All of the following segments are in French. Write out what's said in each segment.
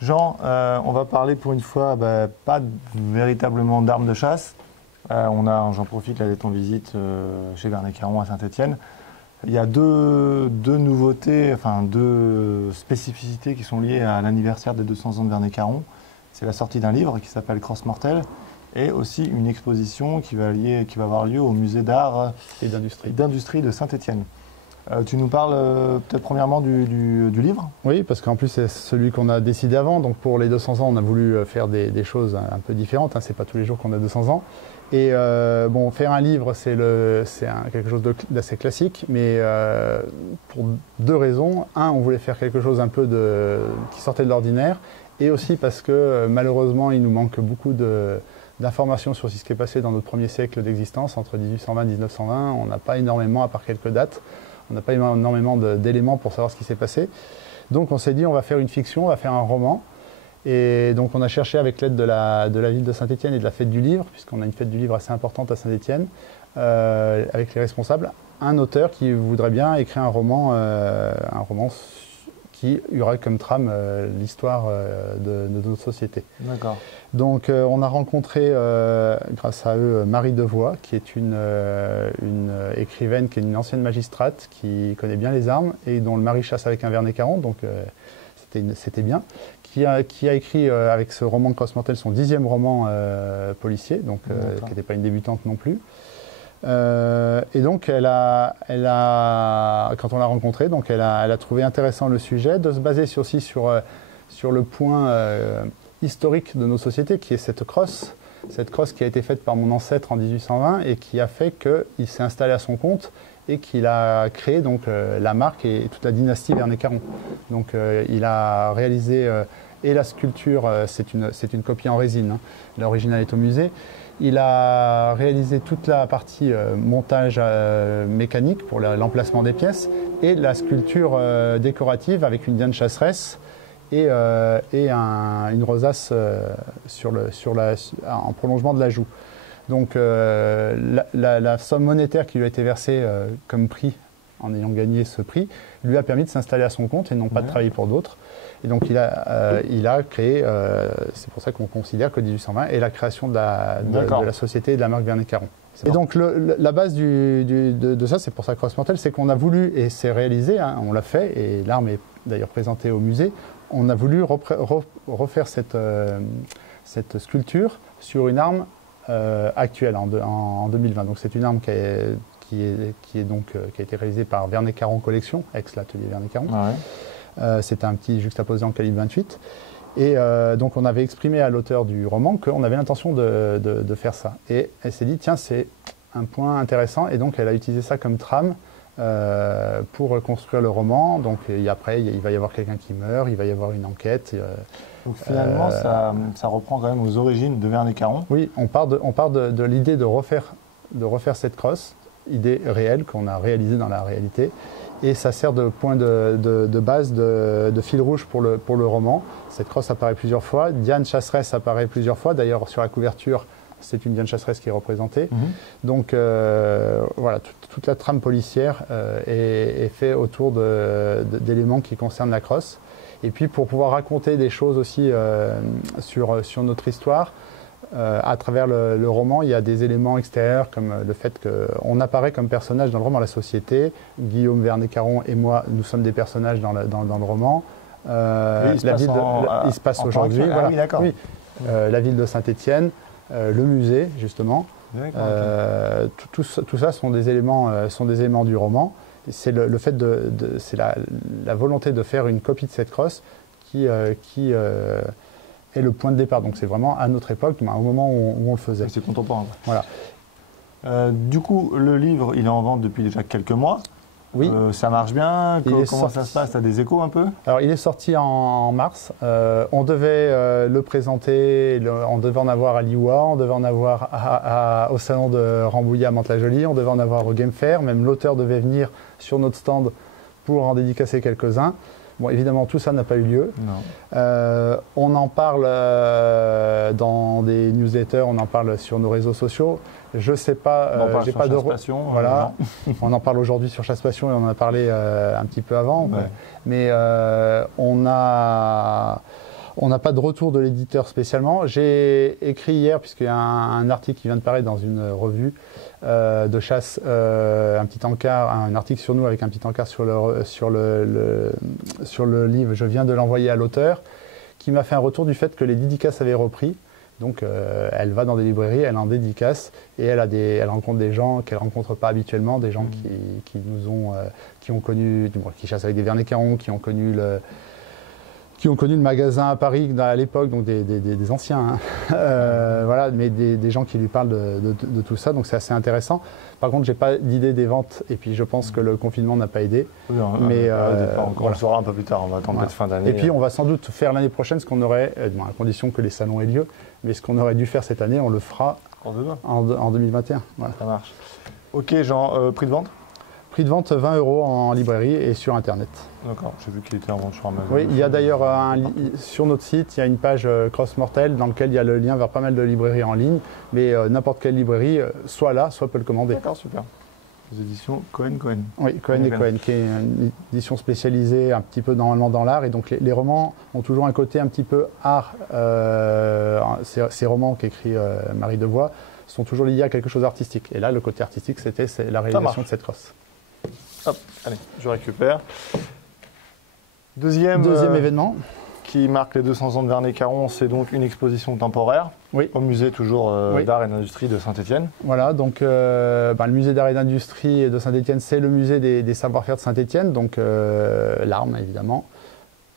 Jean, on va parler pour une fois, pas véritablement d'armes de chasse. J'en profite là d'être en visite chez Vernay-Caron à Saint-Étienne. Il y a deux nouveautés, enfin deux spécificités qui sont liées à l'anniversaire des 200 ans de Vernay-Caron. C'est la sortie d'un livre qui s'appelle Cross Mortel et aussi une exposition qui va avoir lieu au musée d'art et d'industrie de Saint-Étienne. Tu nous parles peut-être premièrement du livre? Oui, parce qu'en plus c'est celui qu'on a décidé avant. Donc pour les 200 ans, on a voulu faire des choses un peu différentes. C'est pas tous les jours qu'on a 200 ans. Et faire un livre, c'est quelque chose d'assez classique, mais pour deux raisons. Un, on voulait faire quelque chose un peu qui sortait de l'ordinaire, et aussi parce que malheureusement, il nous manque beaucoup d'informations sur ce qui est passé dans notre premier siècle d'existence, entre 1820 et 1920. On n'a pas énormément, à part quelques dates, on n'a pas énormément d'éléments pour savoir ce qui s'est passé. Donc on s'est dit, on va faire une fiction, on va faire un roman. Et donc on a cherché avec l'aide de la ville de Saint-Étienne et de la fête du livre, puisqu'on a une fête du livre assez importante à Saint-Étienne, avec les responsables, un auteur qui voudrait bien écrire un roman qui aura comme trame l'histoire de notre société. D'accord. Donc on a rencontré, grâce à eux, Marie Devoix, qui est une écrivaine, qui est une ancienne magistrate, qui connaît bien les armes, et dont le mari chasse avec un Vernay-Caron, donc c'était bien. Qui a écrit avec ce roman Cross Mortel son 10e roman policier, donc qui n'était pas une débutante non plus. Et donc quand on l'a rencontrée, donc elle a trouvé intéressant le sujet de se baser aussi sur le point historique de nos sociétés, qui est cette crosse qui a été faite par mon ancêtre en 1820 et qui a fait qu'il s'est installé à son compte et qu'il a créé donc la marque et toute la dynastie Vernay-Caron. Donc il a réalisé et la sculpture, c'est une copie en résine, l'original est au musée. Il a réalisé toute la partie montage mécanique pour l'emplacement des pièces et la sculpture décorative avec une diane chasseresse et une rosace en prolongement de la joue. Donc la somme monétaire qui lui a été versée comme prix, en ayant gagné ce prix, lui a permis de s'installer à son compte et non pas de travailler pour d'autres. Et donc il a créé, c'est pour ça qu'on considère que 1820 est la création de la société et de la marque Vernay-Caron. Et donc la base de ça, c'est pour ça Cross Mortel, c'est qu'on a voulu, et c'est réalisé, on l'a fait, et l'arme est d'ailleurs présentée au musée, on a voulu refaire cette sculpture sur une arme actuelle en 2020. Donc c'est une arme qui a été réalisée par Vernay-Caron Collection, ex-l'atelier Vernay-Caron. Ah ouais. C'était un petit juxtaposé en calibre 28. Et donc on avait exprimé à l'auteur du roman qu'on avait l'intention de faire ça. Et elle s'est dit, tiens, c'est un point intéressant. Et donc elle a utilisé ça comme trame pour construire le roman. Donc après, il va y avoir quelqu'un qui meurt, il va y avoir une enquête. Donc finalement, ça reprend quand même aux origines de Vernay-Caron. Oui, on part de l'idée de refaire cette crosse, idée réelle qu'on a réalisée dans la réalité. Et ça sert de point de base, de fil rouge pour le roman. Cette crosse apparaît plusieurs fois. Diane chasseresse apparaît plusieurs fois. D'ailleurs, sur la couverture, c'est une Diane chasseresse qui est représentée. Donc voilà, toute la trame policière est faite autour d'éléments qui concernent la crosse. Et puis pour pouvoir raconter des choses aussi sur notre histoire, à travers le roman, il y a des éléments extérieurs comme le fait qu'on apparaît comme personnage dans le roman La Société. Guillaume Vernay-Caron et moi, nous sommes des personnages dans le roman. Il se passe aujourd'hui. Voilà. Ah oui, d'accord. Oui. La ville de Saint-Étienne, le musée, justement. Tout ça sont des éléments du roman. C'est le fait c'est la volonté de faire une copie de cette crosse qui est le point de départ. Donc c'est vraiment à notre époque, au moment où on le faisait. C'est contemporain. Voilà. Du coup, le livre, il est en vente depuis déjà quelques mois. Oui. Ça marche bien. Comment ça se passe? Tu as des échos un peu? Alors, il est sorti en mars. On devait le présenter, on devait en avoir à Liwa, on devait en avoir au salon de Rambouillet à Mantes-la-Jolie, on devait en avoir au Game Fair. Même l'auteur devait venir sur notre stand pour en dédicacer quelques-uns. Bon, évidemment, tout ça n'a pas eu lieu. On en parle dans des newsletters, on en parle sur nos réseaux sociaux. Je sais pas, j'ai pas de Passion. Voilà, on en parle aujourd'hui sur Chasse Passion et on en a parlé un petit peu avant. Ouais. Mais on a On n'a pas de retour de l'éditeur spécialement. J'ai écrit hier, puisqu'il y a un article qui vient de paraître dans une revue de chasse, un article sur nous avec un petit encart sur le livre. Je viens de l'envoyer à l'auteur, qui m'a fait un retour du fait que les dédicaces avaient repris. Donc elle va dans des librairies, elle en dédicace et elle rencontre des gens qu'elle ne rencontre pas habituellement, des gens qui ont connu, qui chassent avec des Vernets-Caron, qui ont connu le magasin à Paris à l'époque, donc des anciens, hein. Voilà, mais des gens qui lui parlent de tout ça, donc c'est assez intéressant. Par contre, j'ai pas d'idée des ventes, et puis je pense que le confinement n'a pas aidé. Oui, mais on le saura un peu plus tard, on va attendre peut-être fin d'année. Et puis on va sans doute faire l'année prochaine ce qu'on aurait, à condition que les salons aient lieu, mais ce qu'on aurait dû faire cette année, on le fera en 2021. Voilà. Ça marche. Ok Jean, prix de vente? Prix de vente 20 € en librairie et sur Internet. D'accord, j'ai vu qu'il était en vente sur Amazon. Oui, il y a d'ailleurs sur notre site, il y a une page Cross Mortel dans laquelle il y a le lien vers pas mal de librairies en ligne, mais n'importe quelle librairie, soit là, soit peut le commander. D'accord, super. Les éditions Cohen. Oui, Cohen et Cohen, qui est une édition spécialisée un petit peu normalement dans l'art, et donc les romans ont toujours un côté un petit peu art. Ces romans qu'écrit Marie Devois sont toujours liés à quelque chose d'artistique. Et là, le côté artistique, c'est la réalisation de cette crosse. Hop, allez, je récupère. Deuxième événement qui marque les 200 ans de Vernets-Caron, c'est donc une exposition temporaire au musée toujours d'art et d'industrie de Saint-Étienne. Voilà, donc le musée d'art et d'industrie de Saint-Étienne, c'est le musée des savoir-faire de Saint-Étienne, donc l'arme évidemment,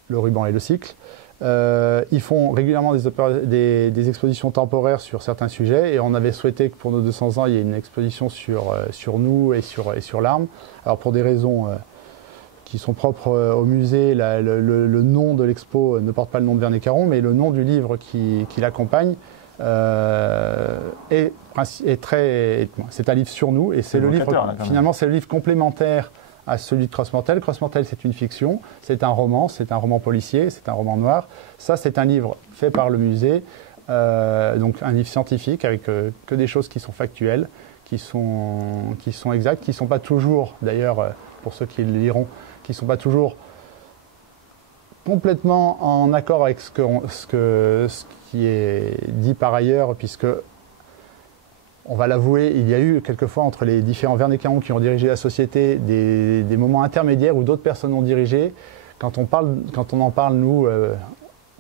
le ruban et le cycle. Ils font régulièrement des expositions temporaires sur certains sujets, et on avait souhaité que pour nos 200 ans, il y ait une exposition sur nous et sur l'arme. Alors pour des raisons qui sont propres au musée, le nom de l'expo ne porte pas le nom de Vernets-Caron, mais le nom du livre qui l'accompagne c'est un livre sur nous, et c'est le livre, finalement c'est le livre complémentaire à celui de Cross Mortel. Cross Mortel, c'est une fiction, c'est un roman policier, c'est un roman noir. Ça, c'est un livre fait par le musée, donc un livre scientifique avec que des choses qui sont factuelles, qui sont exactes, qui ne sont pas toujours, d'ailleurs, pour ceux qui le liront, qui ne sont pas toujours complètement en accord avec ce qui est dit par ailleurs, puisque, on va l'avouer, il y a eu quelquefois entre les différents Vernets-Caron qui ont dirigé la société des moments intermédiaires où d'autres personnes ont dirigé. Quand on en parle, nous,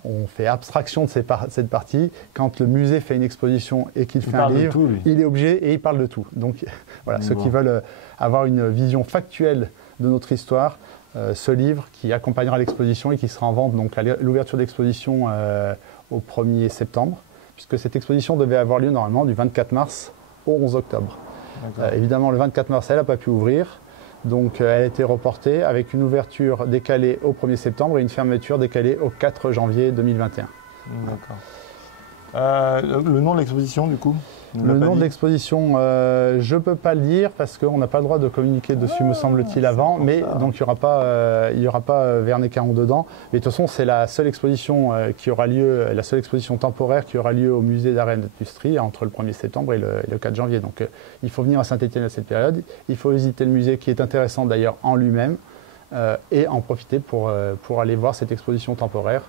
on fait abstraction de cette partie. Quand le musée fait une exposition et qu'il fait un livre, il est obligé et il parle de tout. Donc voilà, ceux qui veulent avoir une vision factuelle de notre histoire, ce livre qui accompagnera l'exposition et qui sera en vente donc à l'ouverture de l'exposition au 1er septembre, puisque cette exposition devait avoir lieu normalement du 24 mars au 11 octobre. Évidemment, le 24 mars, elle n'a pas pu ouvrir, donc elle a été reportée avec une ouverture décalée au 1er septembre et une fermeture décalée au 4 janvier 2021. D'accord. Le nom de l'exposition, du coup? Le nom de l'exposition, je ne peux pas le dire parce qu'on n'a pas le droit de communiquer dessus, me semble-t-il, avant. Mais donc il n'y aura pas Vernets-Caron dedans. Mais de toute façon, c'est la seule exposition qui aura lieu, la seule exposition temporaire qui aura lieu au musée d'art et d'industrie entre le 1er septembre et le 4 janvier. Donc il faut venir à Saint-Étienne à cette période. Il faut visiter le musée qui est intéressant d'ailleurs en lui-même et en profiter pour aller voir cette exposition temporaire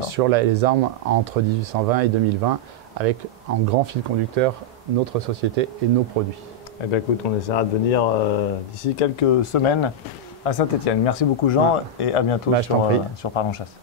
sur les armes entre 1820 et 2020. Avec en grand fil conducteur notre société et nos produits. Eh bien écoute, on essaiera de venir d'ici quelques semaines à Saint-Étienne. Merci beaucoup Jean et à bientôt sur Parlons Chasse.